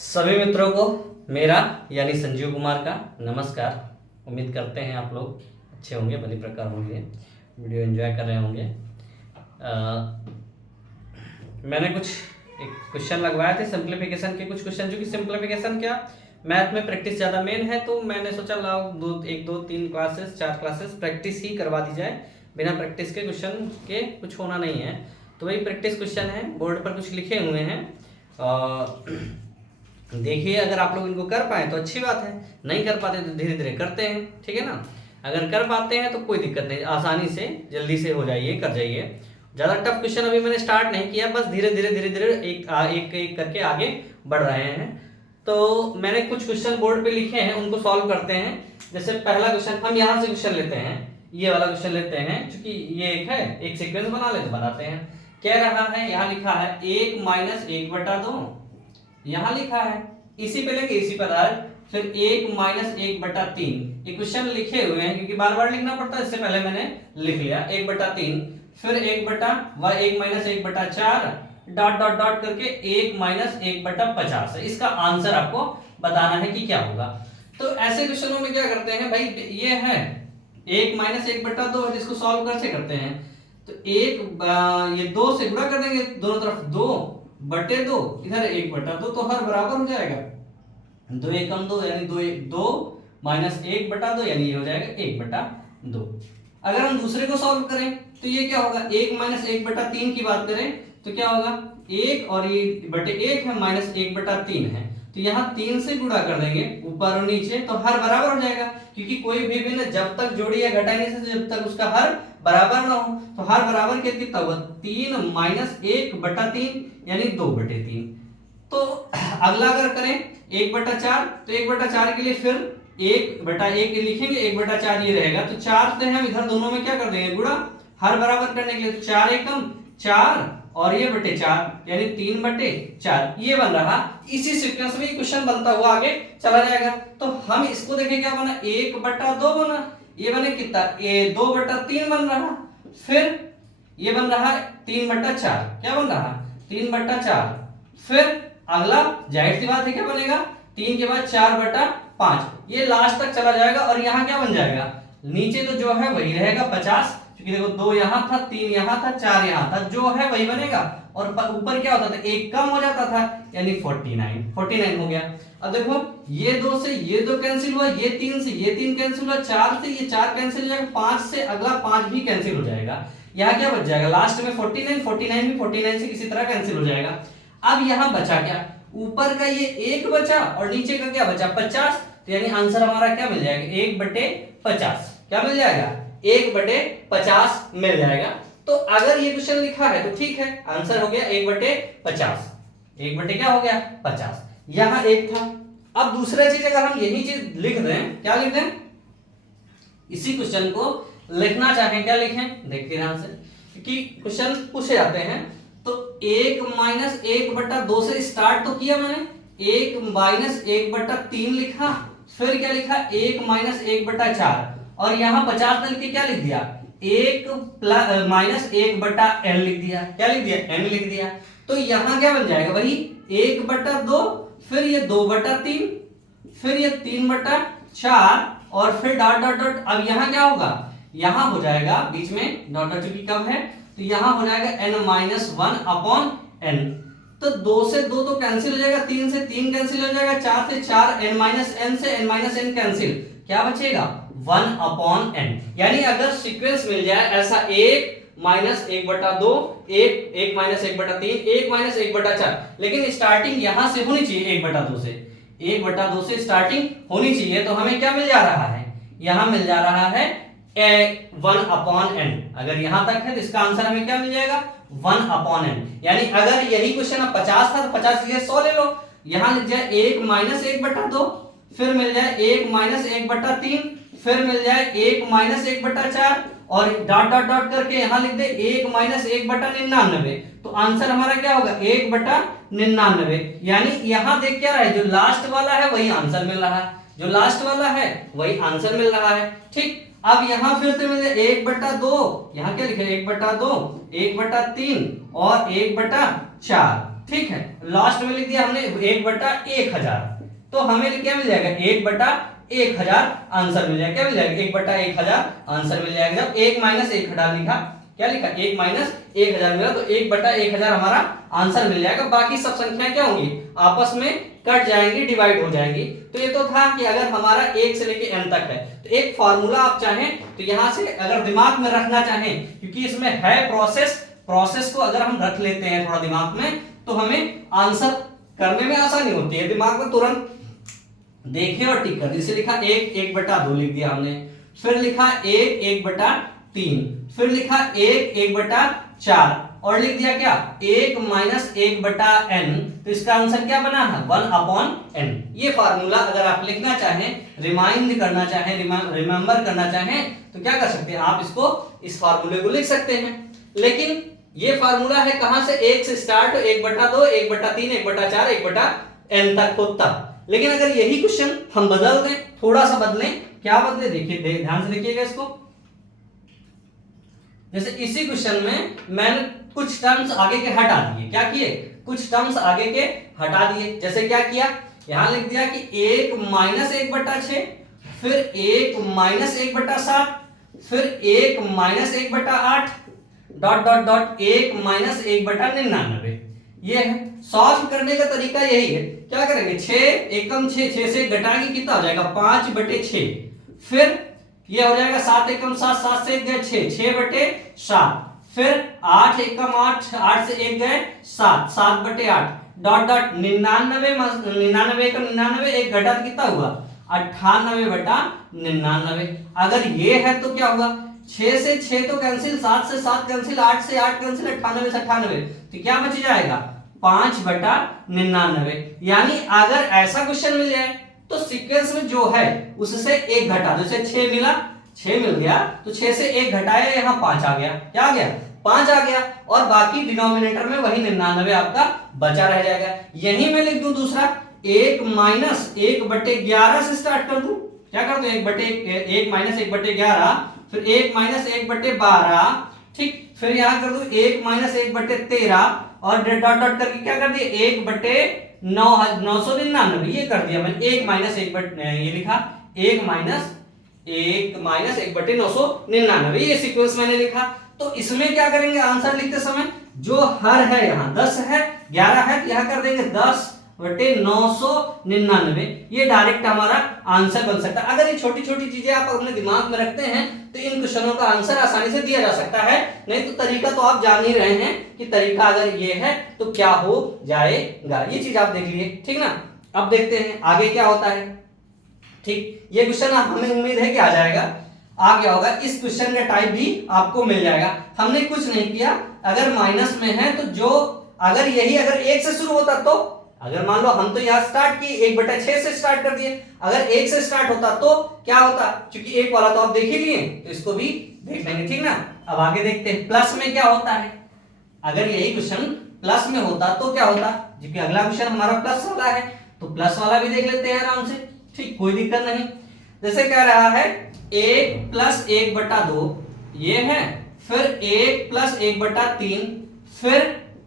सभी मित्रों को मेरा यानी संजीव कुमार का नमस्कार। उम्मीद करते हैं आप लोग अच्छे होंगे, भली प्रकार होंगे, वीडियो एंजॉय कर रहे होंगे। मैंने कुछ एक क्वेश्चन लगवाए थे सिंप्लीफिकेशन के, कुछ क्वेश्चन जो कि सिंप्लीफिकेशन क्या मैथ में प्रैक्टिस ज़्यादा मेन है, तो मैंने सोचा लाओ एक दो तीन क्लासेस 4 क्लासेस प्रैक्टिस ही करवा दी जाए। बिना प्रैक्टिस के क्वेश्चन के कुछ होना नहीं है, तो वही प्रैक्टिस क्वेश्चन है, बोर्ड पर कुछ लिखे हुए हैं। देखिए, अगर आप लोग इनको कर पाए तो अच्छी बात है, नहीं कर पाते तो धीरे धीरे करते हैं, ठीक है ना। अगर कर पाते हैं तो कोई दिक्कत नहीं, आसानी से जल्दी से हो जाइए, कर जाइए। ज़्यादा टफ क्वेश्चन अभी मैंने स्टार्ट नहीं किया, बस धीरे धीरे एक करके आगे बढ़ रहे हैं। तो मैंने कुछ क्वेश्चन बोर्ड पे लिखे हैं, उनको सॉल्व करते हैं। जैसे पहला क्वेश्चन हम यहाँ से क्वेश्चन लेते हैं, ये वाला क्वेश्चन लेते हैं, क्योंकि ये एक है, एक सीक्वेंस बना ले तो बनाते हैं। कह रहा है, यहाँ लिखा है 1 - 1/2, यहाँ लिखा है, इसी पे लेंगे इसी पर आए, फिर 1 - 1/3। ये क्वेश्चन लिखे हुए हैं क्योंकि बार बार लिखना पड़ता है, इससे पहले मैंने लिख लिया 1/3, फिर 1 - 1/4 डॉट डॉट डॉट करके 1 - 1/50 है। इसका आंसर आपको बताना है कि क्या होगा। तो ऐसे क्वेश्चनों में क्या करते हैं भाई, ये है 1 - 1/2 है, जिसको सॉल्व कैसे करते हैं, तो ये 2 से गुणा कर देंगे, दोनों तरफ 2/2, इधर 1/2, तो हर बराबर हो जाएगा। 2 एकम 2 यानी 2 - 1/2 यानी ये हो जाएगा 1/2। अगर हम दूसरे को सॉल्व करें तो ये क्या होगा, 1 - 1/3 की बात करें तो क्या होगा, 1 और ये बटे 1 है, -1/3 है, तो यहाँ 3 से गुणा कर देंगे ऊपर और नीचे, तो हर बराबर हो जाएगा। क्योंकि कोई भी भिन्न जब तक जोड़ी या घटाई नहीं से, जब तक उसका हर बराबर ना हो, तो हर बराबर के कितना हुआ, 3 - 1/3 यानी 2/3। तो अगला अगर करें 1/4, तो 1/4 के लिए फिर 1/1 लिखेंगे, 1/4 ये रहेगा, तो 4 से हम इधर दोनों में क्या कर देंगे, गुणा, हर बराबर करने के लिए, तो 4 एकम 4 और ये बटे 4 यानी 3/4 ये बन रहा। इसी सीक्वेंस में क्वेश्चन बनता हुआ आगे चला जाएगा। तो हम इसको देखें, क्या बना, 1/2 बना, ये बने कितना, 2/3 बन रहा, फिर ये बन रहा 3/4, क्या बन रहा, 3/4, फिर अगला जाहिर सी बात है क्या बनेगा, 3 के बाद 4/5, ये लास्ट तक चला जाएगा, और यहाँ क्या बन जाएगा, नीचे तो जो है वही रहेगा 50, क्योंकि देखो 2 यहाँ था, 3 यहाँ था, 4 यहाँ था, जो है वही बनेगा, और ऊपर क्या होता था, 1 कम हो जाता था, यानी 49 हो गया। अब देखो, ये 2 से ये 2 कैंसिल हुआ, ये 3 से ये 3 कैंसिल हुआ, 4 से ये 4 कैंसिल हो जाएगा, 5 से अगला 5 भी कैंसिल हो जाएगा, यहाँ क्या बच जाएगा, लास्ट में 49 भी 49 से किसी तरह कैंसिल हो जाएगा। अब यहाँ बचा क्या, ऊपर का ये 1 बचा और नीचे का क्या बचा, 50, तो यानी आंसर हमारा क्या मिल जाएगा, 1/50, क्या मिल जाएगा, 1/50 मिल जाएगा। तो अगर ये क्वेश्चन लिखा है तो ठीक है, आंसर हो गया 1/50, 1 क्या हो गया, 50। यहां एक था। अब दूसरा चीज, अगर हम यही चीज लिख दें, क्या लिख दें, इसी क्वेश्चन को लिखना चाहें, क्या लिखें, देखिए ध्यान से कि क्वेश्चन पूछे जाते हैं। तो 1 - 1/2 से स्टार्ट तो किया मैंने, 1 - 1/3 लिखा, फिर क्या लिखा, 1 - 1/4, और यहाँ 50 ने लिख के क्या लिख दिया, 1 - 1/n लिख दिया, क्या लिख दिया, n लिख दिया। तो यहाँ क्या बन जाएगा, वही 1/2, फिर ये 2/3, फिर ये 3/4, और फिर डॉट डॉट डॉट। अब यहाँ क्या होगा, यहाँ हो जाएगा बीच में डॉट डॉट, चूंकि कब है, तो यहाँ हो जाएगा n-1/n। तो 2 से 2 तो कैंसिल हो जाएगा, 3 से 3 कैंसिल हो जाएगा, 4 से 4, n-n से n-n कैंसिल, क्या बचेगा, 1/n। यानी अगर सीक्वेंस मिल जाए ऐसा 1 - 1/2, 1 - 1/3, 1 - 1/4, लेकिन स्टार्टिंग यहां से होनी चाहिए 1/2 से, 1/2 से स्टार्टिंग होनी चाहिए, तो हमें क्या मिल जा रहा है, यहां मिल जा रहा है 1/n। अगर यहां तक है तो इसका आंसर हमें क्या मिल जाएगा, 1/n। यानी अगर यही क्वेश्चन 50 था तो 50 के लिए 100 ले लो, यहां लिख जाए 1 - 1/2, फिर मिल जाए 1 - 1/3, फिर मिल जाए 1 - 1/4, और डॉट डॉट डॉट करके यहां लिख दे 1 - 1/99। तो आंसर हमारा क्या होगा, 1/99। यानी यहां देख क्या रहा है, जो लास्ट वाला है वही आंसर मिल रहा है, जो लास्ट वाला है वही आंसर मिल रहा है, ठीक। अब यहां फिर से मिल जाए 1/2, यहां क्या लिखे, 1/2, 1/3 और 1/4। ठीक है, लास्ट में लिख दिया हमने 1/1000, तो हमें क्या मिल जाएगा 1/1000 आंसर मिल जाएगा। क्या मिल जाएगा 1/1000 आंसर मिल जाएगा। जब 1 - 1 लिखा, क्या लिखा 1 - 1000 मिला, तो 1/1000 हमारा आंसर मिल जाएगा। बाकी सब संख्याएं क्या होंगी, आपस में कट जाएंगी, डिवाइड हो जाएंगी। तो ये तो था कि अगर हमारा 1 से लेके n तक है तो एक फार्मूला आप चाहें तो यहां से अगर दिमाग में रखना चाहें, क्योंकि इसमें है प्रोसेस को अगर हम रख लेते हैं थोड़ा दिमाग में तो हमें आंसर करने में आसानी होती है। दिमाग में तुरंत देखें और टिक कर, जैसे लिखा 1 1/2 लिख दिया हमने, फिर लिखा 1 1/3, फिर लिखा 1 1/4 और लिख दिया क्या 1 - 1/n। तो इसका आंसर क्या बना है 1/n। ये फार्मूला अगर आप लिखना चाहें, रिमाइंड करना चाहें, रिमेंबर करना चाहें तो क्या कर सकते हैं आप, इसको इस फार्मूले को लिख सकते हैं। लेकिन ये फार्मूला है कहां से, 1 से स्टार्ट, 1/2 1/3 1/4 1/n तक होता। लेकिन अगर यही क्वेश्चन हम बदल दें, थोड़ा सा बदलें, क्या बदले देखिए, ध्यान से देखिएगा इसको। जैसे इसी क्वेश्चन में मैंने कुछ टर्म्स आगे के हटा दिए, क्या किए, कुछ टर्म्स आगे के हटा दिए। जैसे क्या किया, यहां लिख दिया कि 1 - 1/6, फिर 1 - 1/7, फिर 1 - 1/8 डॉट डॉट डॉट 1 - 1/99। ये है सॉल्व करने का तरीका, यही है। क्या करेंगे 6 एकम 6, 6 से घटाएंगे कितना हो जाएगा 5/6, फिर ये हो जाएगा 7 एकम 7, 7 से 1 गए 6, 6/7, फिर 8 एकम 8, 8 से 1 गए 7, 7/8 डॉट डॉट 99 99 एकम 99, एक घटा कितना हुआ 98/99। अगर ये है तो क्या हुआ 6 से 6 तो कैंसिल, 7 से 7 कैंसिल, 8 से 8 कैंसिल, 98 से 98, तो क्या बच जाएगा 5/99। यानी अगर ऐसा क्वेश्चन मिल जाए तो सीक्वेंस में जो है उससे 1 घटा, जैसे 6 मिला, 6 मिल गया तो 6 से 1 घटाया, यहाँ 5 आ गया, क्या आ गया 5 आ गया, और बाकी डिनोमिनेटर में वही 99 आपका बचा रह जाएगा। यही मैं लिख दूं दूसरा 1 - 1/11 से स्टार्ट कर दूं, क्या कर दूं 1 - 1/11, फिर 1 - 1/12, ठीक, फिर यहां कर दूं 1 - 1/13 और डॉट डॉट करके क्या कर दिया 1/999, ये कर दिया मैंने 1 - 1 ये लिखा 1 - 1/999, ये सीक्वेंस मैंने लिखा। तो इसमें क्या करेंगे आंसर लिखते समय, जो हर है यहाँ 10 है 11 है, तो यहां कर देंगे 10/999, ये डायरेक्ट हमारा आंसर बन सकता है। अगर ये छोटी छोटी चीजें आप अपने दिमाग में रखते हैं तो इन क्वेश्चनों का आंसर आसानी से दिया जा सकता है। नहीं तो तरीका तो आप जान ही रहे हैं कि तरीका अगर ये है तो क्या हो जाएगा, ये चीज आप देख लिए, ठीक ना। अब देखते हैं आगे क्या होता है। ठीक, ये क्वेश्चन हमें उम्मीद है कि आ जाएगा। आ गया होगा, इस क्वेश्चन का टाइप भी आपको मिल जाएगा। हमने कुछ नहीं किया, अगर माइनस में है तो जो अगर यही अगर 1 से शुरू होता तो, अगर मान लो हम तो यहाँ स्टार्ट किए 1/6 से स्टार्ट कर दिए, अगर 1 से स्टार्ट होता तो क्या होता, क्योंकि 1 वाला तो आप देख ही लिए तो इसको भी देख लेंगे, ठीक ना। अब आगे देखते हैं प्लस में क्या होता है। अगर यही क्वेश्चन प्लस में होता तो क्या होता, क्योंकि अगला क्वेश्चन हमारा प्लस वाला है, तो प्लस वाला भी देख लेते हैं आराम से, ठीक, कोई दिक्कत नहीं। जैसे कह रहा है 1 + 1/2 ये है, फिर 1 + 1/3, फिर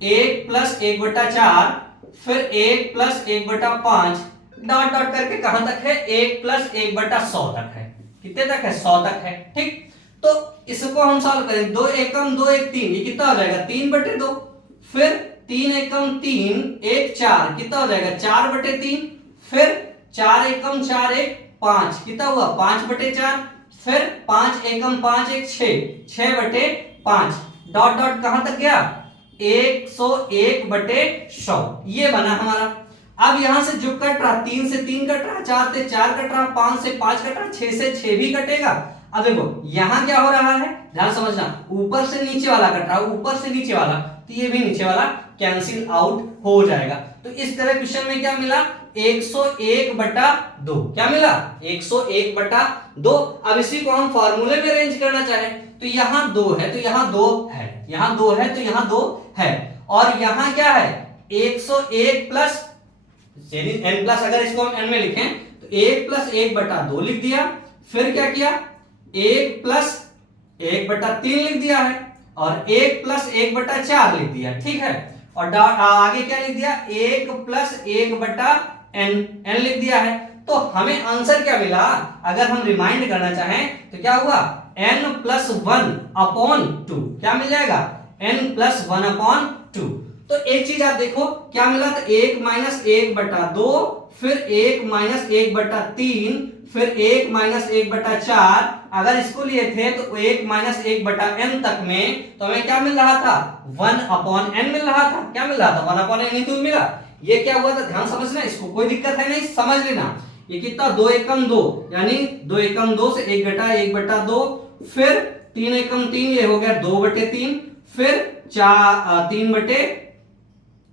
1 + 1/4, फिर 1 + 1/5 डॉट डॉट करके कहां तक है 1 + 1/100 तक है, कितने तक है 100 तक है, ठीक। तो इसको हम सॉल्व करें, 2 एकम 2 1 3, ये कितना हो जाएगा 3/2, फिर 3 एकम 3 1 4, कितना हो जाएगा 4/3, फिर 4 एकम 4 1 5, कितना हुआ 5/4, फिर 5 एकम 5 1 6, 6/5 डॉट डॉट कहां तक गया 101/100, ये बना हमारा। अब यहां से जो कट रहा 3 से 3 कट रहा, 4 से 4 कट रहा, 5 से 5 कट रहा, 6 से 6 भी कटेगा। अब देखो यहां क्या हो रहा है, ध्यान समझना, ऊपर से नीचे वाला कट रहा है, ऊपर से नीचे वाला, तो ये भी नीचे वाला कैंसिल आउट हो जाएगा। तो इस तरह क्वेश्चन में क्या मिला 101/2, क्या मिला 101/2। अब इसी को हम फार्मूले में अरेंज करना चाहें तो यहां 2 है तो यहां 2 है, यहां 2 है तो यहां 2 है, और यहां क्या है 101 प्लस n प्लस, अगर इसको हम n में लिखें तो 1 + 1/2 लिख दिया, फिर क्या किया 1 + 1/3 लिख दिया है, और 1 + 1/4 लिख दिया, ठीक है। और आगे क्या लिख दिया, 1 प्लस 1 बटा n लिख दिया है। तो हमें आंसर क्या मिला, अगर हम रिमाइंड करना चाहें तो क्या हुआ, n प्लस 1 अपॉन 2 क्या मिल जाएगा, n प्लस 1 अपॉन 2। तो एक चीज आप देखो क्या मिला, तो 1 माइनस 1 बटा 2, फिर 1 माइनस 1 बटा 3, फिर 1 माइनस 1 बटा 4। अगर इसको लिए थे तो 1 माइनस 1 बटा n तक में तो हमें क्या मिल रहा था, 1 अपॉन n मिल रहा था। क्या मिल रहा था, 1 अपॉन n ही तो मिला। ये क्या हुआ था, ध्यान समझना, इसको कोई दिक्कत है नहीं, समझ लेना। ये कितना, 2 एकम 2, यानी 2 एकम 2 से 1 घटा 1 बटा 2, फिर 3 एकम 3, ये हो गया 2 बटे 3, फिर 3 बटे,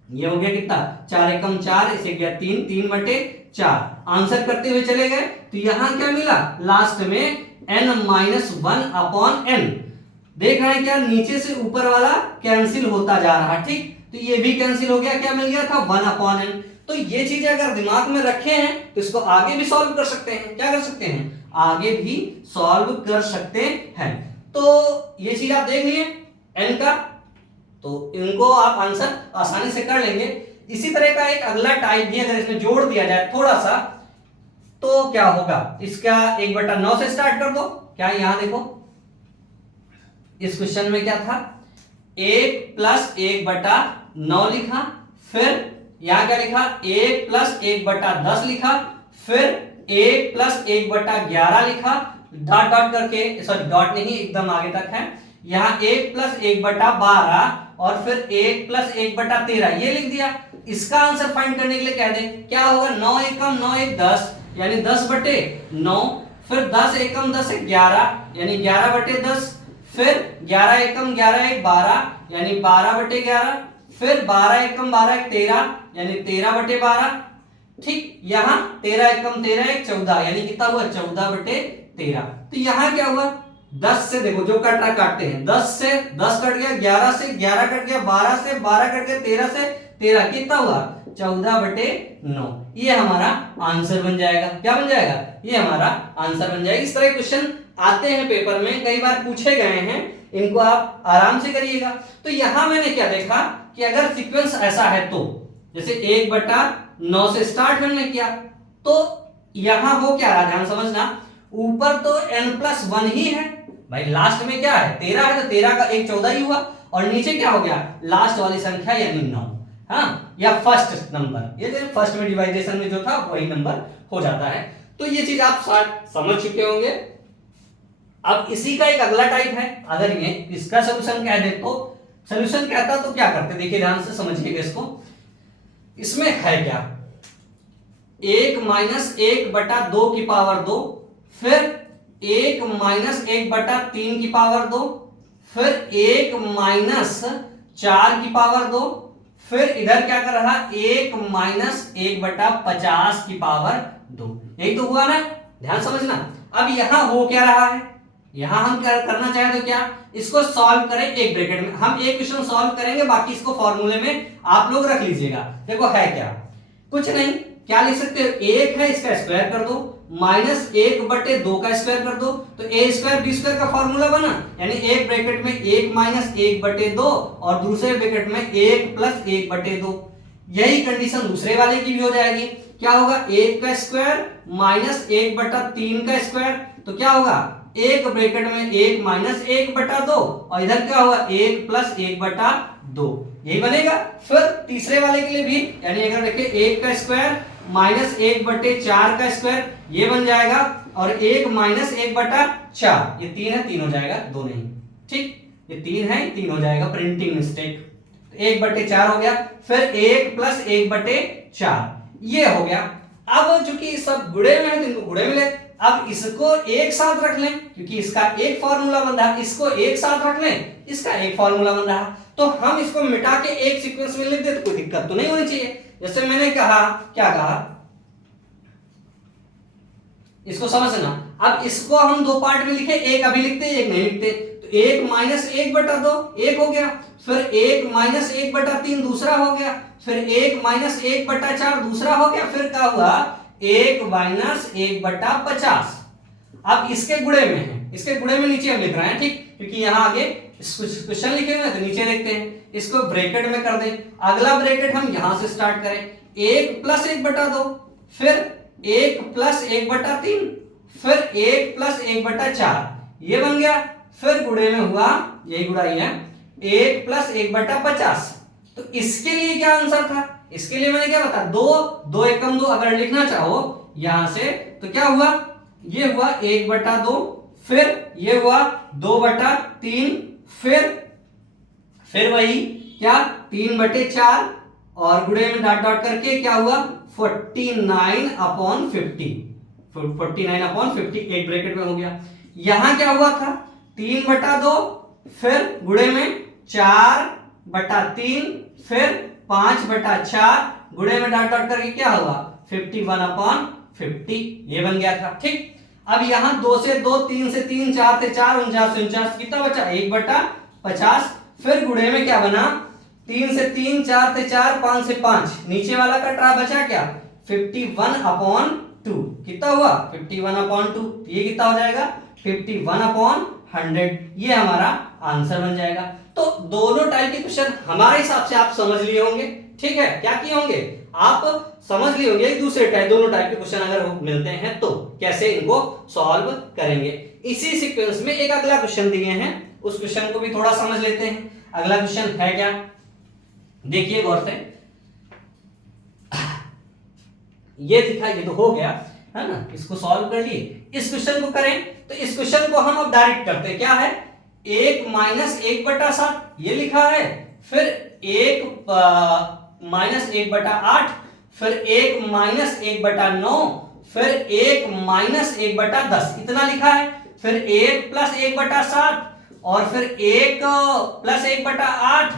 ये हो गया कितना, 4 एकम 4, इसे गया 3, 3 बटे 4। आंसर करते हुए चले गए तो यहां क्या मिला, लास्ट में n माइनस 1 अपॉन n। देख रहे हैं क्या, नीचे से ऊपर वाला कैंसिल होता जा रहा, ठीक, तो ये भी कैंसिल हो गया, क्या मिल गया था, 1 अपॉन n। तो ये चीजें अगर दिमाग में रखे हैं तो इसको आगे भी सॉल्व कर सकते हैं। क्या कर सकते हैं, आगे भी सॉल्व कर सकते हैं। तो ये चीज आप देख लिए n का, तो इनको आप आंसर आसानी से कर लेंगे। इसी तरह का एक अगला टाइप भी अगर इसमें जोड़ दिया जाए थोड़ा सा, तो क्या होगा, इसका 1 बटा 9 से स्टार्ट कर दो। क्या यहां देखो, इस क्वेश्चन में क्या था, 1 प्लस 1 बटा 9 लिखा, फिर यहां क्या लिखा, 1 प्लस 1 बटा 10 लिखा, फिर 1 प्लस 1 बटा 11 लिखा, डॉट डॉट करके, सॉरी डॉट नहीं, एकदम आगे तक है, यहां 1 प्लस 1 बटा 12 और फिर 1 प्लस 1 बटा 13 ये लिख दिया। इसका आंसर फाइंड करने के लिए कह दे, क्या होगा, 9 एकम 9 1 10, यानी 10 बटे 9, फिर 10 एकम 10 11, यानी 11 बटे 10, फिर 11 एकम 11 1 12, यानी 12 बटे 11, फिर 12 एकम 12 1 13, यानी 13 बटे 12, ठीक, यहां 13 एकम 13 1 14, यानी कितना हुआ, 14 बटे 13। तो यहां क्या हुआ, 10 से देखो जो कट रहा काटते हैं, 10 से 10 कट गया, 11 से 11 कट गया, 12 से 12 कट गया, 13 से 13, कितना हुआ, 14 बटे 9। ये हमारा आंसर बन जाएगा। क्या बन जाएगा, ये हमारा आंसर बन जाएगा। इस तरह क्वेश्चन आते हैं पेपर में, कई बार पूछे गए हैं, इनको आप आराम से करिएगा। तो यहां मैंने क्या देखा कि अगर सीक्वेंस ऐसा है तो, जैसे 1 बटा 9 से स्टार्ट हमने किया, तो यहां हो क्या रहा, ध्यान समझना, ऊपर तो n प्लस 1 ही है भाई, लास्ट में क्या है, 13 है, तो 13 का 1 14 ही हुआ, और नीचे क्या हो गया, लास्ट वाली संख्या यानी 9, हाँ, या फर्स्ट नंबर, ये जो फर्स्ट में डिवाइडेशन में जो था वही नंबर हो जाता है। तो ये चीज आप समझ चुके होंगे। अब इसी का एक अगला टाइप है, अगर ये इसका सोल्यूशन कह दे तो, सोल्यूशन कहता तो क्या करते, देखिए ध्यान से समझिएगा इसको। इसमें है क्या, 1 माइनस 1 बटा 2 की पावर 2, फिर 1 माइनस 1 बटा 3 की पावर 2, फिर 1 माइनस 4 की पावर 2, फिर इधर क्या कर रहा, 1 माइनस 1 बटा 50 की पावर 2। यही तो हुआ ना, ध्यान समझना। अब यहां हो क्या रहा है, यहां हम क्या करना चाहें तो क्या, इसको सॉल्व करें एक ब्रैकेट में, हम एक क्वेश्चन सॉल्व करेंगे, बाकी इसको फॉर्मूले में आप लोग रख लीजिएगा। देखो है क्या, कुछ नहीं, क्या लिख सकते हो, 1 है इसका स्क्वायर कर दो, माइनस 1 बटे 2 का स्क्वायर कर दो, तो ए स्क्वायर बी स्क्वायर का फॉर्मूला बना, यानी एक ब्रैकेट में 1 माइनस 1 बटे 2 और दूसरे ब्रैकेट में 1 प्लस 1 बटे 2। यही कंडीशन दूसरे वाले की भी हो जाएगी। क्या होगा, 1 का स्क्वायर माइनस 1 बटा 3 का स्क्वायर, तो क्या होगा, एक ब्रैकेट में 1 माइनस 1 बटा 2 और इधर क्या होगा, 1 प्लस 1 बटा 2, यही बनेगा। फिर तीसरे वाले के लिए भी, यानी अगर देखिए 1 का स्क्वायर माइनस 1 बटे 4 का स्क्वायर, ये बन जाएगा, और 1 माइनस 1 बटा 4, ये 3 है, 3 हो जाएगा, 2 नहीं, ठीक, ये 3 है, 3 हो जाएगा, प्रिंटिंग मिस्टेक, 1 बटे 4 हो गया, फिर 1 प्लस 1 बटे 4, ये हो गया। अब चूंकि सब गुणे में है तो इनको गुणे मिले, अब इसको एक साथ रख लें, क्योंकि इसका एक फॉर्मूला बन रहा, इसको एक साथ रख लें, इसका एक फॉर्मूला बन रहा, तो हम इसको मिटा के एक सीक्वेंस में लिख दे तो कोई दिक्कत तो नहीं होनी चाहिए। जैसे मैंने कहा, क्या कहा, इसको समझना। अब इसको हम 2 पार्ट में लिखे, एक अभी लिखते एक नहीं लिखते, तो 1 माइनस 1 बटा 2 1 हो गया, फिर 1 माइनस 1 बटा 3 दूसरा हो गया, फिर 1 माइनस 1 बटा 4 दूसरा हो गया, फिर क्या हुआ, 1 माइनस 1 बटा 50। अब इसके गुणे में है, इसके गुणे में नीचे हम लिख रहे हैं, ठीक, क्योंकि यहां आगे क्वेश्चन लिखे हुए हैं तो नीचे देखते हैं, इसको ब्रैकेट में कर दें। अगला ब्रैकेट हम यहां से स्टार्ट करें, 1 प्लस 1 बटा 2, फिर 1 प्लस 1 बटा 3, फिर 1 प्लस 1 बटा 4, ये बन गया। फिर गुणे में हुआ, यही गुणा ही है, 1 प्लस 1 बटा 50। तो इसके लिए क्या आंसर था, इसके लिए मैंने क्या बताया, 2 2 एकम 2 अगर लिखना चाहो यहां से तो क्या हुआ, ये हुआ 1 बटा 2, फिर ये हुआ 2 बटा 3, फिर वही क्या 3 बटे 4 और गुणे में डॉट डॉट करके क्या हुआ 49/50, 49/50 एक ब्रैकेट में हो गया। यहां क्या हुआ था 3 बटा 2, फिर गुणे में 4 बटा 3, फिर 5 बटा 4, गुणे में डॉट डॉट करके क्या हुआ 51/50, ये बन गया था। ठीक, अब यहां 2 से 2, 3 से 3, 4 से 4, 49 से 49, कितना बचा 1 बटा 50, फिर गुणे में क्या बना 3 से 3, 4 से 4, 5 से 5, नीचे वाला कट रहा, बचा क्या 51/2, कितना हुआ 51/2, ये कितना हो जाएगा 51/100, ये हमारा आंसर बन जाएगा। तो दोनों टाइप के क्वेश्चन हमारे हिसाब से आप समझ लिए होंगे। ठीक है, क्या किए होंगे आप समझ लिए होंगे, एक दूसरे टाइप दोनों टाइप के क्वेश्चन अगर मिलते हैं तो कैसे इनको सॉल्व करेंगे। इसी सीक्वेंस में एक अगला क्वेश्चन दिए हैं, उस क्वेश्चन को भी थोड़ा समझ लेते हैं। अगला क्वेश्चन है क्या, देखिए गौर से, ये दिखा, ये तो हो गया है ना, इसको सॉल्व कर लिए। इस क्वेश्चन को करें तो इस क्वेश्चन को हम अब डायरेक्ट करते हैं, क्या है 1 माइनस 1 बटा 7 ये लिखा है, फिर 1 माइनस 1 बटा 8, फिर 1 माइनस 1 बटा 9, फिर 1 माइनस 1 बटा 10, इतना लिखा है, फिर 1 प्लस 1 बटा 7, और फिर 1 प्लस 1 बटा 8,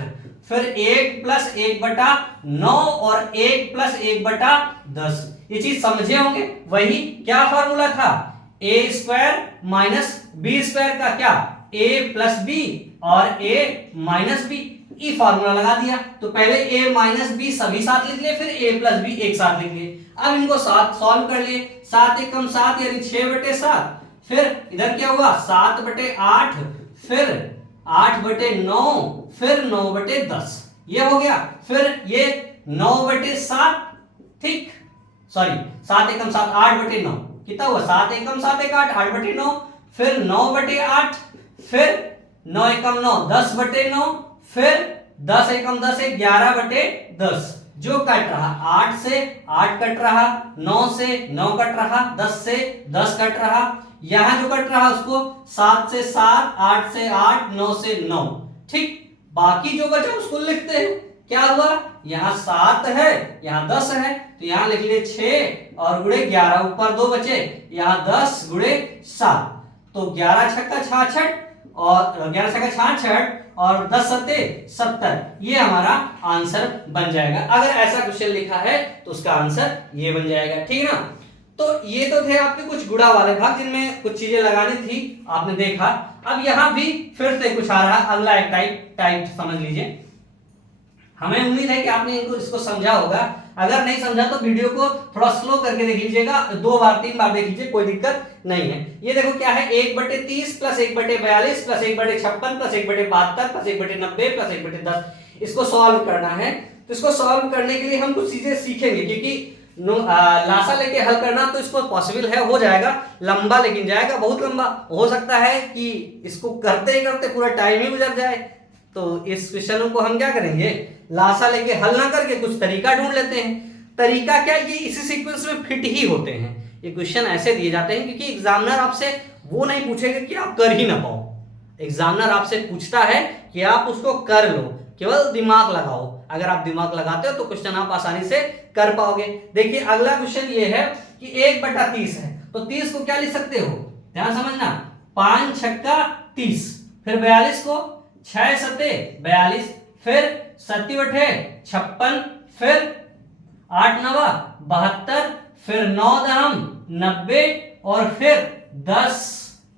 फिर 1 प्लस 1 बटा 9 और 1 प्लस 1 बटा 10। ये चीज समझे होंगे, वही क्या फार्मूला था a square minus b square का क्या a प्लस बी और a माइनस बी, ये फार्मूला लगा दिया। तो पहले a माइनस बी सभी साथ लिख लिए, फिर a प्लस बी एक साथ लिख लिए। अब इनको साथ सॉल्व कर लिए, 7 एकम 7 यानी 6/7, फिर इधर क्या हुआ 7/8, फिर 8/9, फिर 9/10, ये हो गया। फिर ये 9/7, ठीक, सॉरी 7 एकम 7 8/9, कितना हुआ 7 एकम 7 एक 8, 8/9, फिर 9/8, फिर 9 एकम 9 10/9, फिर 10 एकम 10 एक 11/10, जो कट रहा 8 से 8 कट रहा, 9 से 9 कट रहा, 10 से 10 कट रहा, यहां जो कट रहा उसको 7 से 7, 8 से 8, 9 से 9, ठीक। बाकी जो बचा उसको लिखते हैं, क्या हुआ यहां 7 है, यहां 10 है, तो यहां लिख लिए 6 और गुणे 11, ऊपर 2 बचे, यहां 10 गुणे 7, तो 11 छक्का 66 और 11 छक्का 66 और 10 सत्ते 70, ये हमारा आंसर बन जाएगा। अगर ऐसा क्वेश्चन लिखा है तो उसका आंसर ये बन जाएगा, ठीक ना। तो ये तो थे आपके कुछ गुणा वाले भाग जिनमें कुछ चीजें लगानी थी, आपने देखा। अब यहां भी फिर से कुछ आ रहा, अगला एक टाइप समझ लीजिए। हमें उम्मीद है कि आपने इसको समझा होगा, अगर नहीं समझा तो वीडियो को थोड़ा स्लो करके देख लीजिएगा, 2 बार 3 बार देख लीजिए, कोई दिक्कत नहीं है। ये देखो क्या है 1/30 plus 1/42 plus 1/56 plus 1/72 plus 1/90 plus 1/10, इसको सॉल्व करना है। तो इसको सॉल्व करने के लिए हम कुछ चीजें सीखेंगे, क्योंकि लासा लेके हल करना तो इसको पॉसिबल है, हो जाएगा, लंबा लेकिन जाएगा, बहुत लंबा हो सकता है कि इसको करते ही करते पूरा टाइम ही गुजर जाए। तो इस क्वेश्चन को हम क्या करेंगे, लासा लेके हल ना करके कुछ तरीका ढूंढ लेते हैं। तरीका क्या, ये इसी सीक्वेंस में फिट ही होते हैं। ये क्वेश्चन ऐसे दिए जाते हैं क्योंकि एग्जामिनर आपसे वो नहीं पूछेगा कि आप कर ही ना पाओ, एग्जामिनर आपसे पूछता है कि आप उसको कर लो, केवल दिमाग लगाओ। अगर आप दिमाग लगाते हो तो क्वेश्चन आप आसानी से कर पाओगे। देखिए अगला क्वेश्चन ये है कि 1/30 है, तो 30 को क्या लिख सकते हो, ध्यान समझना, 5 छक्का 30, फिर 42 को 6 सत्ते 42, फिर 7/56, फिर 8 नवा 72, फिर 9 दहम 90 और फिर 10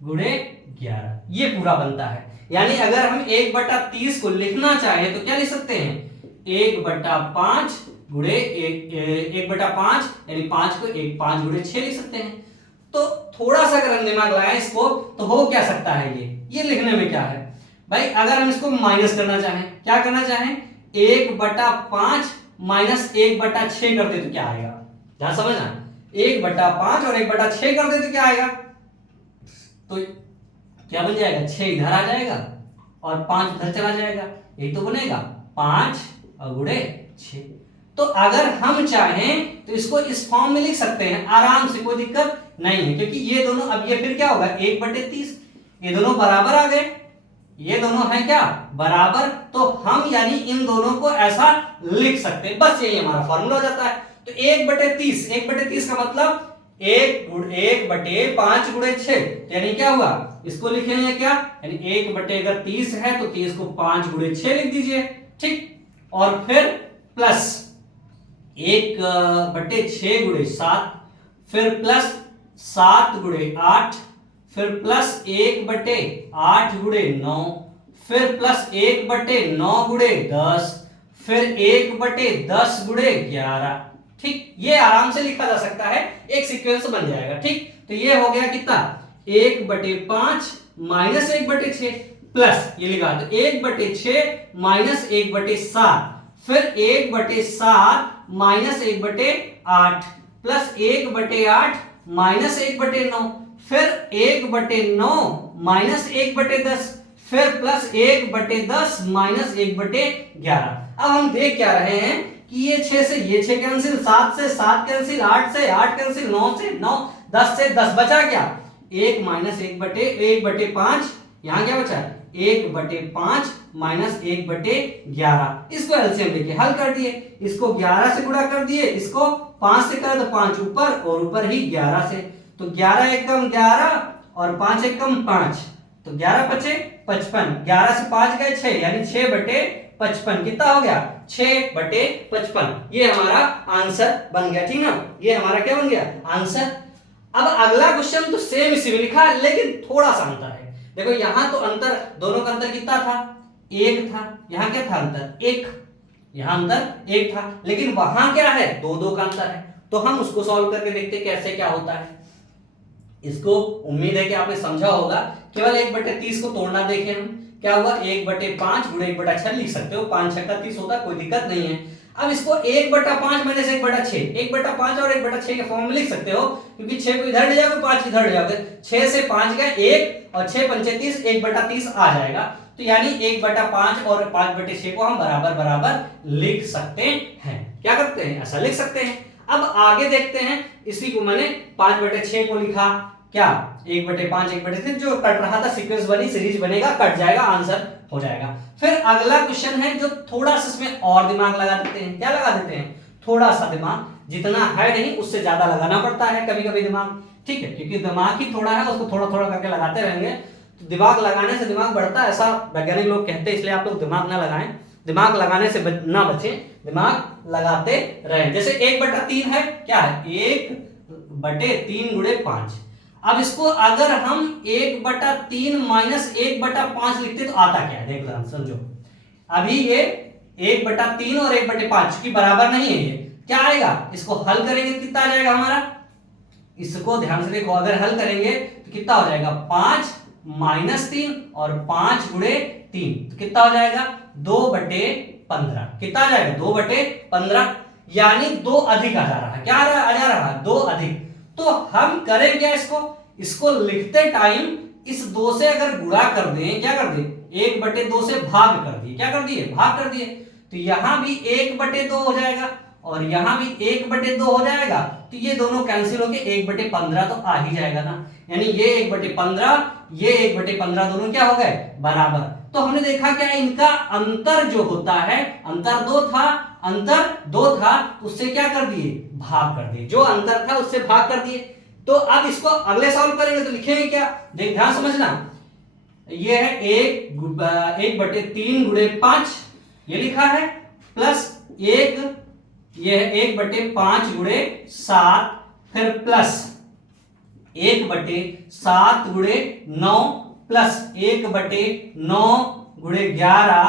गुणे 11, ये पूरा बनता है। यानी अगर हम 1/30 को लिखना चाहे तो क्या लिख सकते हैं, 1/5 गुणे 1/5 यानी 5 को 5 गुणे 6 लिख सकते हैं। तो थोड़ा सा अगर हम दिमाग लगाएं इसको तो हो क्या सकता है, ये लिखने में क्या है, भाई अगर हम इसको माइनस करना चाहें, क्या करना चाहें, 1/5 माइनस 1/6 कर दे तो क्या आएगा, ध्यान समझना, 1/5 और 1/6 कर दे तो क्या आएगा, तो क्या बन जाएगा, 6 इधर आ जाएगा और 5 उधर चला जाएगा, यही तो बनेगा 5 और गुणे 6। तो अगर हम चाहें तो इसको इस फॉर्म में लिख सकते हैं आराम से, कोई दिक्कत नहीं है, क्योंकि ये दोनों, अब ये फिर क्या होगा, 1/30, ये दोनों बराबर आ गए, ये दोनों हैं क्या, बराबर, तो हम यानी इन दोनों को ऐसा लिख सकते हैं, बस यही हमारा फॉर्मूला हो जाता है। तो 1/30, 1/30 का मतलब 1/5 गुणे 6, यानी क्या हुआ, इसको लिखेंगे क्या, यानी 1/30 है तो 30 को 5 गुणे 6 लिख दीजिए, ठीक, और फिर प्लस 1/6 गुणे 7, फिर प्लस 7 गुणे 8, फिर प्लस 1/8 गुणे 9, फिर प्लस 1/9 गुणे 10, फिर 1/10 गुणे 11, ठीक, ये आराम से लिखा जा सकता है, एक सीक्वेंस बन जाएगा, ठीक। तो ये हो गया कितना, 1/5 माइनस 1/6 प्लस ये लिखा, तो 1/6 माइनस 1/7, फिर 1/7 माइनस 1/8 प्लस 1/8 माइनस 1/9, फिर 1/9 माइनस 1/10, फिर प्लस 1/10 माइनस 1/11। अब हम देख क्या रहे हैं कि ये 6 से ये 6 कैंसिल, 7 से 7 कैंसिल, 8 से 8 कैंसिल, 9 से 9, 10 से 10, बचा क्या, 1 माइनस 1/5, यहां क्या बचा, 1/5 माइनस 1/11, इसको एलसीएम लेके हल कर दिए, इसको 11 से गुणा कर दिए, इसको 5 से करे तो 5 ऊपर और ऊपर ही 11 से, तो 11 एकम 11 और 5 एकम 5, तो 11 पचे 55, 11 से 5 गए 6, यानी 6/55, कितना हो गया, 6/55, ये हमारा आंसर बन गया, ठीक ना, ये हमारा क्या बन गया, आंसर। अब अगला क्वेश्चन तो सेम इसी में लिखा है, लेकिन थोड़ा सा अंतर है, देखो यहां तो अंतर, दोनों का अंतर कितना था, 1 था, यहां क्या था अंतर, 1, यहां अंतर 1 था, लेकिन वहां क्या है, 2 का अंतर है, तो हम उसको सॉल्व करके देखते कैसे क्या होता है। इसको उम्मीद है कि आपने समझा होगा, केवल 1/30 को तोड़ना देखें हम, क्या हुआ, 1/5 गुणे 1/6 लिख सकते हो, 5 6 30 होता, कोई दिक्कत नहीं है। अब इसको 1/5 माइनस 1/6, 1/5 और 1/6 के फॉर्म में लिख सकते हो, क्योंकि 6 को इधर ले जाओगे, 5 इधर ले जाओगे, 6 से 5 गए 1 और 6 पंचे 30, 1/30 आ जाएगा, तो यानी 1/5 और 5/6 को हम बराबर बराबर लिख सकते हैं, क्या करते हैं, ऐसा लिख सकते हैं। अब आगे देखते हैं, इसी को मैंने 5/6 को लिखा, क्या 1/5 1/6, जो कट रहा था सीक्वेंस बनी, सीरीज बनेगा, कट जाएगा, आंसर हो जाएगा। फिर अगला क्वेश्चन है जो थोड़ा सा इसमें और दिमाग लगा देते हैं, क्या लगा देते हैं, थोड़ा सा दिमाग, जितना है नहीं उससे ज्यादा लगाना पड़ता है कभी कभी दिमाग, ठीक है, क्योंकि दिमाग ही थोड़ा है, उसको थोड़ा थोड़ा करके लगाते रहेंगे तो दिमाग लगाने से दिमाग बढ़ता है, ऐसा वैज्ञानिक लोग कहते हैं, इसलिए आप लोग दिमाग ना लगाएं, दिमाग लगाने से ना बचें, दिमाग लगाते रहें। जैसे 1/3 है, क्या है, 1/3 गुणे 5, अब इसको अगर हम 1/3 माइनस 1/5 लिखते तो आता क्या है, देख लो समझो, अभी ये 1/3 और 1/5 की बराबर नहीं है, ये क्या आएगा, इसको हल करेंगे तो कितना आ जाएगा हमारा, इसको ध्यान से देखो, अगर हल करेंगे तो कितना हो जाएगा, 5 माइनस 3 और 5 गुणे 3, तो कितना हो जाएगा, 2/15, कितना आ जाएगा, 2/15, यानी 2 अधिक आ जा रहा है, क्या आ जा रहा है, 2 अधिक। तो हम करें क्या, इसको लिखते टाइम इस 2 से अगर गुणा कर दें, क्या कर दें, 1/2 से भाग कर दिए, क्या कर दिए, भाग कर दिए, तो यहां भी 1/2 हो जाएगा और यहां भी 1/2 हो जाएगा, तो ये दोनों कैंसिल होके 1/15 तो आ ही जाएगा ना, यानी ये 1/15, ये 1/15 दोनों क्या हो गए, बराबर। तो हमने देखा क्या, इनका अंतर जो होता है, अंतर 2 था, उससे क्या कर दिए, भाग कर दिए, जो अंतर था उससे भाग कर दिए। तो अब इसको अगले सॉल्व करेंगे तो लिखेंगे क्या, देख ध्यान समझना, ये है 1/3 गुणे 5, ये लिखा है, प्लस 1, ये है 1/5 गुणे 7, फिर प्लस 1/7 गुणे 9, प्लस 1/9 गुणे 11,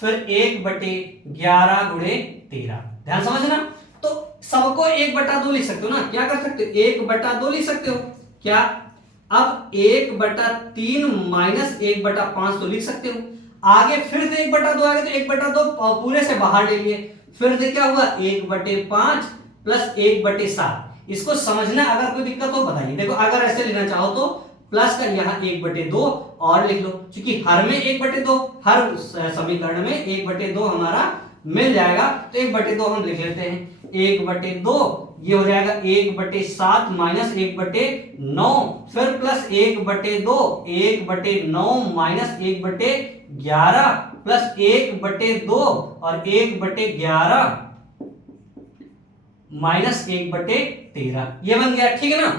फिर 1/11 गुणे 13, ध्यान समझना। तो सबको 1/2 लिख सकते हो ना, क्या कर सकते हो, 1/2 लिख सकते हो, क्या, अब 1/3 माइनस 1/5 तो लिख सकते हो, आगे फिर से 1/2 आ गया तो 1/2 पूरे से बाहर ले लिए, फिर से क्या हुआ 1/5 प्लस 1/7। इसको समझना, अगर कोई दिक्कत हो बताइए। देखो अगर ऐसे लेना चाहो तो प्लस का यहाँ 1/2 और लिख लो, क्योंकि हर में 1/2, हर समीकरण में 1/2 हमारा मिल जाएगा, तो 1/2 हम लिख लेते हैं। 1/2 ये हो जाएगा 1/7 माइनस 1/9, फिर प्लस 1/2, 1/9 माइनस 1/11 प्लस 1/2 और 1/11 माइनस 1/13, ये बन गया। ठीक है ना।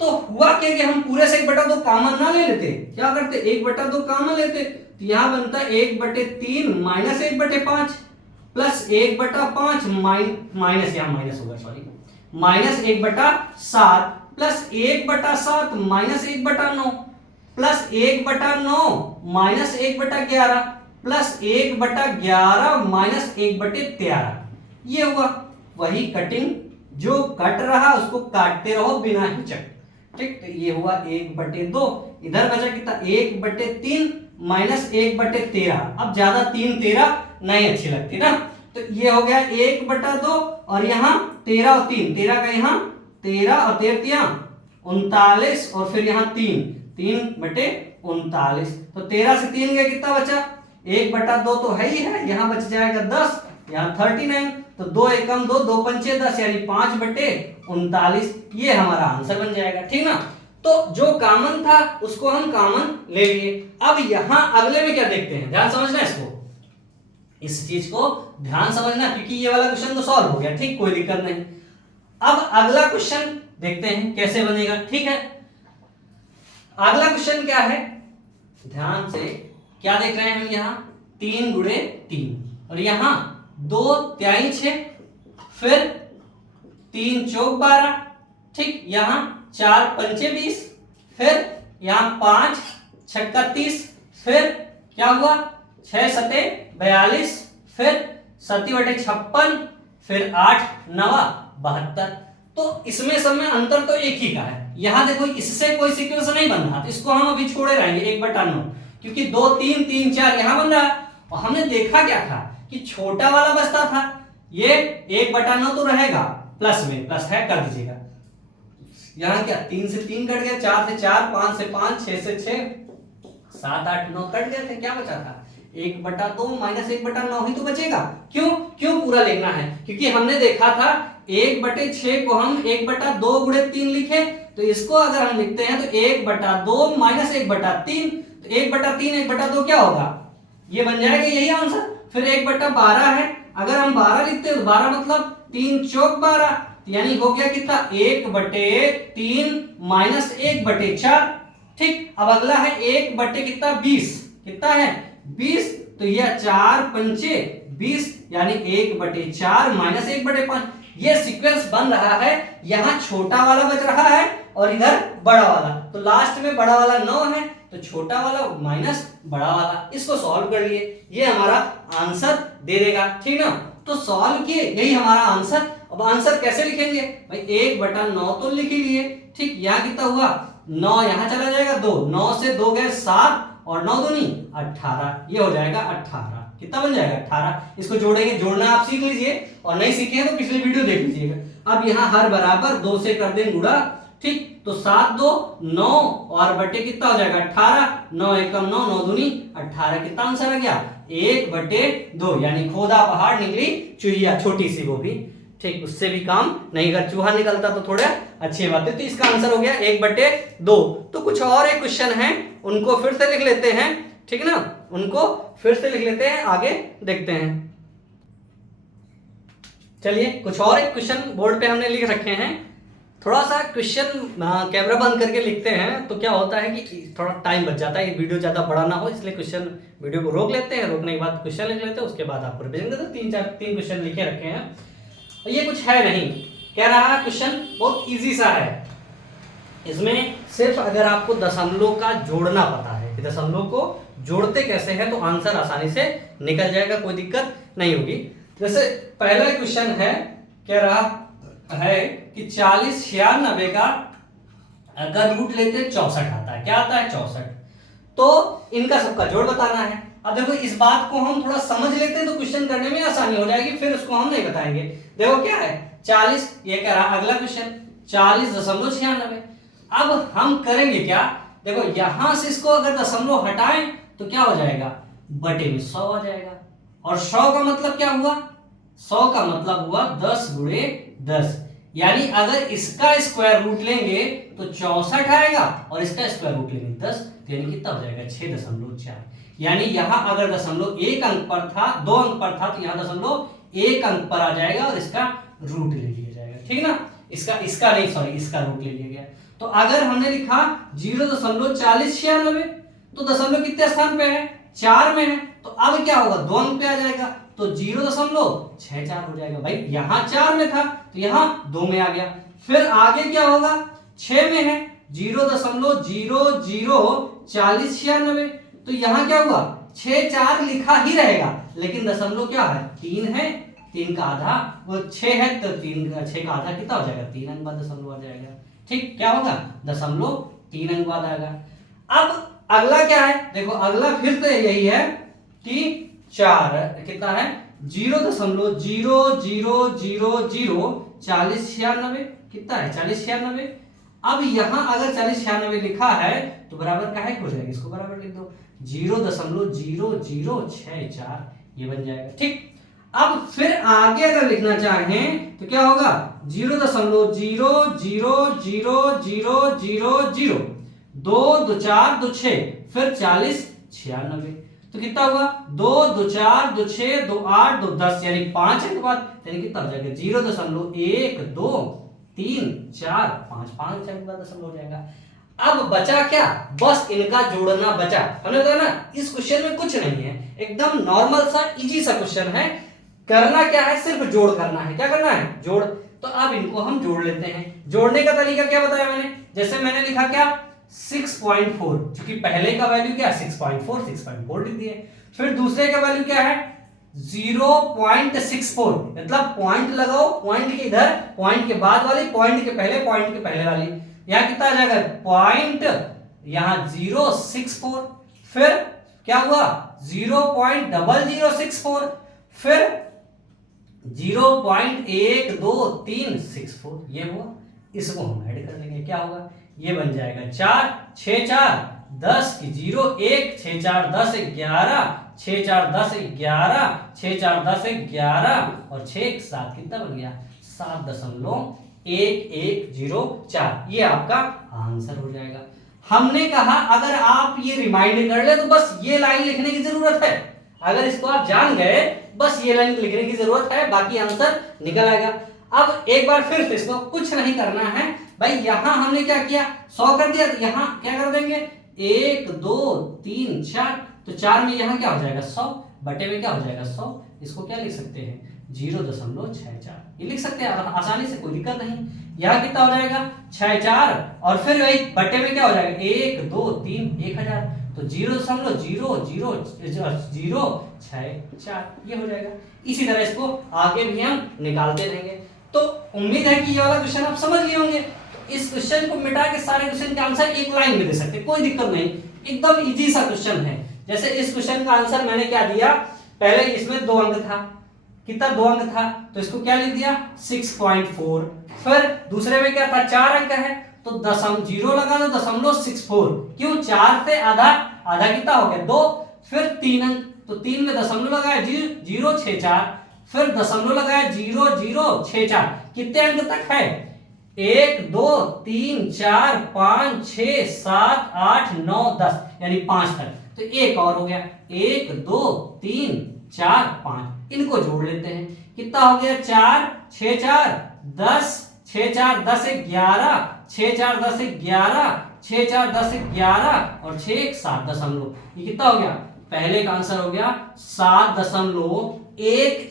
तो हुआ क्या कि हम पूरे से 1/2 कॉमन ना ले लेते, क्या करते 1/2 कॉमन लेते, तो यहां बनता 1/3 माइनस 1/5 प्लस 1/5 माइनस, यहां माइनस होगा sorry, minus 1/7 plus 1/7 minus 1/9 plus 1/9 minus 1/11 plus 1/11 minus 1/13, ये हुआ। वही कटिंग, जो कट रहा उसको काटते रहो बिना हिचक। ठीक, तो ये हुआ 1/2, इधर बचा कितना 1/3 माइनस 1/13। अब ज्यादा 3 13 नहीं अच्छी लगती ना, तो ये हो गया 1/2 और यहाँ 13 और 3, 13 का यहाँ 13 और 13 39 और फिर यहाँ 3/39, तो 13 से 3 गया, कितना बचा 1/2 तो है ही है, यहाँ बच जाएगा 10, यहाँ 39, तो 2 एकम 2, 2 पंचे 10 यानी 5/39, ये हमारा आंसर बन जाएगा। ठीक ना। तो जो कॉमन था उसको हम कॉमन ले लिए। अब यहां अगले में क्या देखते हैं, ध्यान समझना इसको, इस चीज को ध्यान समझना, क्योंकि ये वाला क्वेश्चन तो सॉल्व हो गया। ठीक, कोई दिक्कत नहीं। अब अगला क्वेश्चन देखते हैं कैसे बनेगा। ठीक है, अगला क्वेश्चन क्या है, ध्यान से क्या देख रहे हैं हम, यहाँ 3 गुणे 3 और यहाँ 2 तिहाई 6, फिर 3 चौक 12, ठीक, यहाँ 4 पंचे 20, फिर यहाँ 5 छक्का 30, फिर क्या हुआ 6 सते 42, फिर 7/56, फिर 8 9 72। तो इसमें सब में अंतर तो एक ही का है। यहां देखो इससे कोई सीक्वेंस नहीं बन रहा, तो इसको हम अभी छोड़े रहेंगे 1/9, क्योंकि 2 3 3 4 यहां बन रहा। और हमने देखा क्या था कि छोटा वाला बचता था, ये 1/9 तो रहेगा प्लस में, प्लस है कर दीजिएगा। यहां क्या 3 से 3 कट गया, 4 से 4, 5 से 5, 6 से 6, 7 8 9 कट गए थे, क्या बचा था 1/2 माइनस 1/9 ही तो बचेगा। क्यों पूरा लिखना है, क्योंकि हमने देखा था 1/6 को हम 1/2 गुणे 3 लिखे, तो इसको अगर हम लिखते हैं तो 1/2 माइनस 1/3, तो 1/3 1/2 क्या होगा, ये बन जाएगा यही आंसर। फिर 1/12 है, अगर हम 12 लिखते हैं तो 12 मतलब 3 चौक 12, यानी हो गया कितना 1/3 माइनस 1/4। ठीक, अब अगला है 1/20, कितना है 20, तो यह 4 पंचे 20 यानी 1/4 माइनस 1/5। ये सीक्वेंस बन रहा है, यहां छोटा वाला बच रहा है और इधर बड़ा वाला, तो लास्ट में बड़ा वाला 9 है, तो छोटा वाला माइनस बड़ा वाला, इसको सॉल्व कर लिए, ये हमारा आंसर दे देगा। ठीक ना, तो सॉल्व किए, यही हमारा आंसर। अब आंसर कैसे लिखेंगे भाई, 1/9 तो लिख ही लिए। ठीक, यहाँ कितना हुआ 9, यहां चला जाएगा 2, 9 से 2 गए 7 और 9 दूनी 18, ये हो जाएगा 18। कितना बन जाएगा 18। इसको जोड़ेंगे, जोड़ना आप सीख लीजिए, और नहीं सीखे हैं तो पिछले वीडियो देख लीजिएगा। अब यहाँ हर बराबर 2 से कर दें गुणा। ठीक, तो 7 2 9 और बटे कितना हो जाएगा 18, 9 एकम 9, 9 दूनी 18, कितना आंसर आ गया 1/2, यानी खोदा पहाड़ निकली चूहिया, छोटी सी वो भी। ठीक, उससे भी काम नहीं, अगर चूहा निकलता तो थोड़ा अच्छी बात है। तो इसका आंसर हो गया 1/2। तो कुछ और एक क्वेश्चन है, उनको फिर से लिख लेते हैं। ठीक ना, उनको फिर से लिख लेते हैं, आगे देखते हैं। चलिए, कुछ और एक क्वेश्चन बोर्ड पे हमने लिख रखे हैं। थोड़ा सा क्वेश्चन कैमरा बंद करके लिखते हैं तो क्या होता है कि थोड़ा टाइम बच जाता है, ये वीडियो ज़्यादा बड़ा ना हो, इसलिए क्वेश्चन वीडियो को रोक लेते हैं, रोकने के बाद क्वेश्चन लिख लेते हैं, उसके बाद आपको रिवीजन करते हैं। 3 क्वेश्चन लिखे रखे हैं, और ये कुछ है नहीं, कह रहा है क्वेश्चन बहुत ईजी सा है। इसमें सिर्फ अगर आपको दशमलव का जोड़ना पता है कि दशमलव को जोड़ते कैसे हैं, तो आंसर आसानी से निकल जाएगा, कोई दिक्कत नहीं होगी। जैसे पहला क्वेश्चन है, कह रहा है कि 40 96 का अगर रूट लेते 64 आता है, क्या आता है 64, तो इनका सबका जोड़ बताना है। अब देखो इस बात को हम थोड़ा समझ लेते हैं तो क्वेश्चन करने में आसानी हो जाएगी, फिर उसको हम नहीं बताएंगे। देखो क्या है 40, ये कह रहा अगला क्वेश्चन 40.96। अब हम करेंगे क्या, देखो यहां से इसको अगर दशमलव हटाएं तो क्या हो जाएगा, बटे में 100 आ जाएगा। और 100 का मतलब क्या हुआ, 100 का मतलब हुआ 10 गुणे 10, यानी अगर इसका स्क्वायर रूट लेंगे तो 64 आएगा और इसका स्क्वायर रूट लेंगे 10, तो यानी कितना हो जाएगा 6.4। यानी यहां अगर दशमलव 1 अंक पर था, 2 अंक पर था, तो यहां दशमलव 1 अंक पर आ जाएगा और इसका रूट ले लिया जाएगा, ठीक ना। इसका नहीं, सॉरी, इसका रूट ले लिया गया। तो अगर हमने लिखा 0.4096 तो दशमलव कितने स्थान पे है, 4 में है, तो अब क्या होगा 2 अंक पे आ जाएगा, तो 0.64 हो जाएगा। भाई यहां 4 में था तो यहां 2 में आ गया। फिर आगे क्या होगा, 6 में है 0.004096, तो यहां क्या हुआ 6 4 लिखा ही रहेगा, लेकिन दशमलव क्या है 3 है, 3 का आधा वो 6 है, तो 6 का आधा कितना हो जाएगा 3 अंक बाद दशमलव आ जाएगा। ठीक, क्या होगा 0.3 अंक बाद आएगा। अब अगला क्या है, देखो अगला फिर तो यही है कि 4 कितना है 0.00004096 कितना है 4096। अब यहां अगर 4096 लिखा है तो बराबर का है हो जाएगा, इसको बराबर लिख दो 0.0064, ये बन जाएगा। ठीक, अब फिर आगे अगर लिखना चाहें तो क्या होगा 0.000000, 2 2 4 2 6, फिर 4096, तो कितना हुआ 2 2 4 2 6 2 8 2 10, यानी 5 अंक बाद, यानी कितना हो जाएगा 0.1234 5 अंक बाद दशमलव हो जाएगा। अब बचा क्या, बस इनका जोड़ना बचा। हमने बताया ना इस क्वेश्चन में कुछ नहीं है, एकदम नॉर्मल सा इजी सा क्वेश्चन है। करना क्या है, सिर्फ जोड़ करना है। क्या करना है, जोड़। तो अब इनको हम जोड़ लेते हैं। जोड़ने का तरीका क्या बताया मैंने, जैसे मैंने लिखा क्या 6.4, क्योंकि पहले का वैल्यू क्या 6.4 लिख दिए। फिर दूसरे का वैल्यू क्या है 0.64, मतलब पॉइंट लगाओ, पॉइंट के इधर, पॉइंट के बाद वाली, पॉइंट के पहले वाली, यहां कितना आ जाएगा पॉइंट, यहां 0.64, फिर क्या हुआ 0.0064, फिर 0.12364, ये हुआ। इसको हम ऐड कर लेंगे, क्या होगा ये बन जाएगा 4 6 4 10 की 0 1 6 4 10 11 6 4 10 11 6 4 10 11 और 6 7 कितना बन गया 7.1104, ये आपका आंसर हो जाएगा। हमने कहा अगर आप ये रिमाइंड कर ले तो बस ये लाइन लिखने की जरूरत है। अगर इसको आप जान गए बस ये लाइन लिखने की जरूरत है, बाकी आंसर निकल आएगा। अब एक बार फिर से इसको कुछ नहीं करना है भाई, यहां हमने क्या किया 100 कर दिया, तो यहां क्या कर देंगे 1 2 3 4, तो 4 में यहां क्या हो जाएगा 100, बटे में क्या हो जाएगा 100, इसको क्या लिख सकते हैं 0.64, ये लिख सकते हैं आसानी से, कोई दिक्कत नहीं। यहां कितना हो जाएगा 64 और फिर वही बटे में क्या हो जाएगा 1 2 3 1000, तो 0.00064 ये हो जाएगा। इसी तरह इसको आगे भी हम निकालते रहेंगे। तो उम्मीद है कि ये वाला क्वेश्चन आप समझ लिए होंगे। तो इस क्वेश्चन को मिटा के सारे क्वेश्चन के आंसर एक लाइन में दे सकते, कोई दिक्कत नहीं, एकदम इजी सा क्वेश्चन है। जैसे इस क्वेश्चन का आंसर मैंने क्या दिया, पहले इसमें 2 अंक था, कितना 2 अंक था, तो इसको क्या लिख दिया 6.4। फिर दूसरे में क्या था 4 अंक है, तो 0 लगा दो 0.64, क्यों 4 से आधा कितना हो गया 2, फिर 3 अंक, तो 3 में दशमलव लगाया 0.64, फिर दशमलव लगाया 0.064, कितने अंक तक है 1 2 3 4 5 6 7 8 9 10, यानी 5 तक। तो एक और हो गया 1 2 3 4 5, इनको जोड़ लेते हैं, कितना हो गया 4 6 4 10 6 4 10 11 6 4 10 11 6 4 10 11 और 6 7 दशमलव, ये कितना हो गया, पहले का आंसर हो गया 7.1104, ये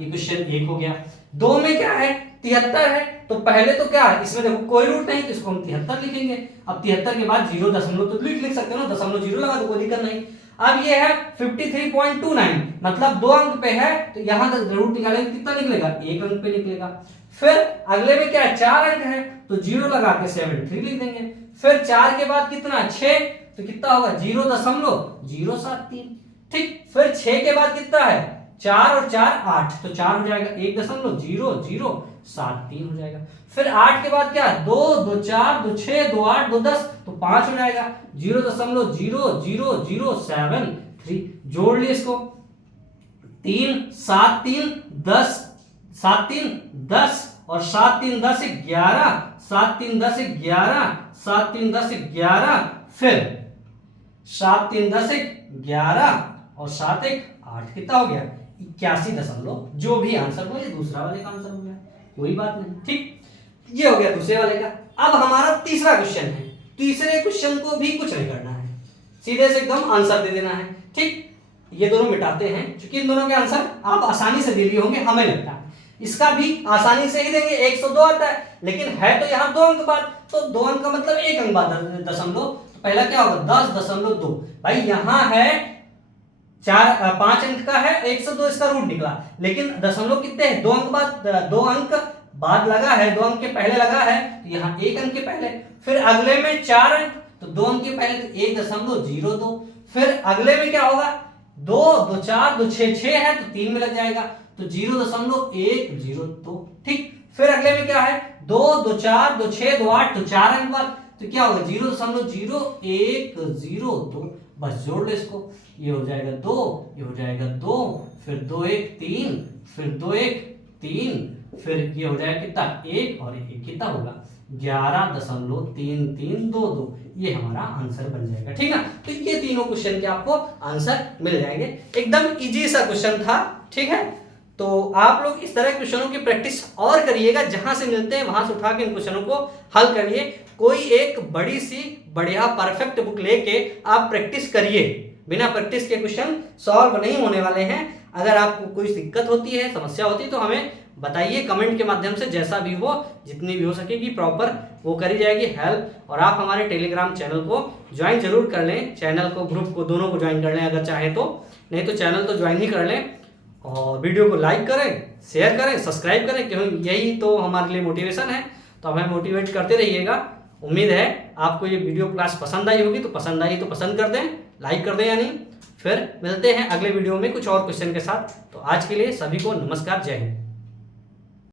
क्वेश्चन 1 हो गया। 2 में क्या है 73 है, तो पहले तो क्या है इसमें देखो कोई रूट नहीं, तो इसको हम 73 लिखेंगे। अब 73 के बाद 0 दशमलव तो लिख सकते हो ना, दशमलव 0 लगा दो, कोई दिक्कत नहीं। अब ये है 53.29, मतलब 2 अंक पे है, तो यहां तक रूट निकालेंगे कितना निकलेगा 1 अंक पे निकलेगा। फिर अगले में क्या है 4 अंक है, तो 0 लगा के 73 लिख देंगे। फिर 4 के बाद कितना 6, तो कितना होगा 0.0 0 7 3। ठीक, फिर 6 के बाद कितना है 4 और 4 8, तो 4 हो जाएगा 1.0073 हो जाएगा। फिर 8 के बाद क्या 2 2 4 2 6 2 8 2 10, तो 5 हो जाएगा 0.00073। जोड़ लिए इसको, 3 7 3 10, 7 3 10 और 7 3 10 11, 7 3 10 11, 7 3 10 11, फिर 7 3 10 11 और 7 1 8, कितना हो गया 81 जो भी आंसर हो, ये दूसरा वाले का आंसर हो गया, कोई बात नहीं। ठीक, ये हो गया दूसरे वाले का। अब हमारा तीसरा क्वेश्चन है, तीसरे क्वेश्चन को भी कुछ नहीं करना है, सीधे से एकदम आंसर दे देना है। ठीक, ये दोनों मिटाते हैं, क्योंकि इन दोनों के आंसर आप आसानी से दे लिए होंगे हमें लगता है। इसका भी आसानी से ही देंगे, 102 आता है, लेकिन है तो यहाँ 2 अंक बाद, तो 2 अंक का मतलब 1 अंक बाद दशमलव, तो पहला क्या होगा 10.2। भाई यहाँ है 5 अंक का है, 102 इसका रूट निकला, लेकिन दशमलव कितने हैं 2 अंक बाद, 2 अंक बाद लगा है, 2 अंक के पहले लगा है, तो यहाँ 1 अंक के पहले, फिर अगले में 4 अंक, तो 2 अंक के पहले तो 1.02, फिर अगले में क्या होगा 2 2 4 2 6 6 है, तो 3 में लग जाएगा, तो 0.102। ठीक, फिर अगले में क्या है 2 2 4 2 6 2 8, तो 4 अंक बाद, तो क्या होगा 0.0102। बस जोड़ लो इसको, ये हो जाएगा 2, ये हो जाएगा 2, फिर 2 1 3, फिर 2 1 3, फिर ये हो जाएगा कितना 1 और 1 कितना होगा 11.3322। ये हमारा आंसर बन जाएगा। ठीक ना, तो ये तीनों क्वेश्चन के आपको आंसर मिल जाएंगे, एकदम इजी सा क्वेश्चन था। ठीक है, तो आप लोग इस तरह के क्वेश्चनों की प्रैक्टिस और करिएगा, जहां से मिलते हैं वहां से उठा के इन क्वेश्चनों को हल करिए। कोई एक बड़ी सी बढ़िया परफेक्ट बुक लेके आप प्रैक्टिस करिए, बिना प्रैक्टिस के क्वेश्चन सॉल्व नहीं होने वाले हैं। अगर आपको कोई दिक्कत होती है, समस्या होती है, तो हमें बताइए कमेंट के माध्यम से, जैसा भी हो, जितनी भी हो सकेगी प्रॉपर वो करी जाएगी हेल्प। और आप हमारे टेलीग्राम चैनल को ज्वाइन जरूर कर लें, चैनल को ग्रुप को दोनों को ज्वाइन कर लें अगर चाहें तो, नहीं तो चैनल तो ज्वाइन ही कर लें, और वीडियो को लाइक करें, शेयर करें, सब्सक्राइब करें, क्योंकि यही तो हमारे लिए मोटिवेशन है। तो हमें मोटिवेट करते रहिएगा। उम्मीद है आपको ये वीडियो क्लास पसंद आई होगी, तो पसंद आई तो पसंद कर दें, लाइक कर दें या नहीं। फिर मिलते हैं अगले वीडियो में कुछ और क्वेश्चन के साथ। तो आज के लिए सभी को नमस्कार, जय हिंद।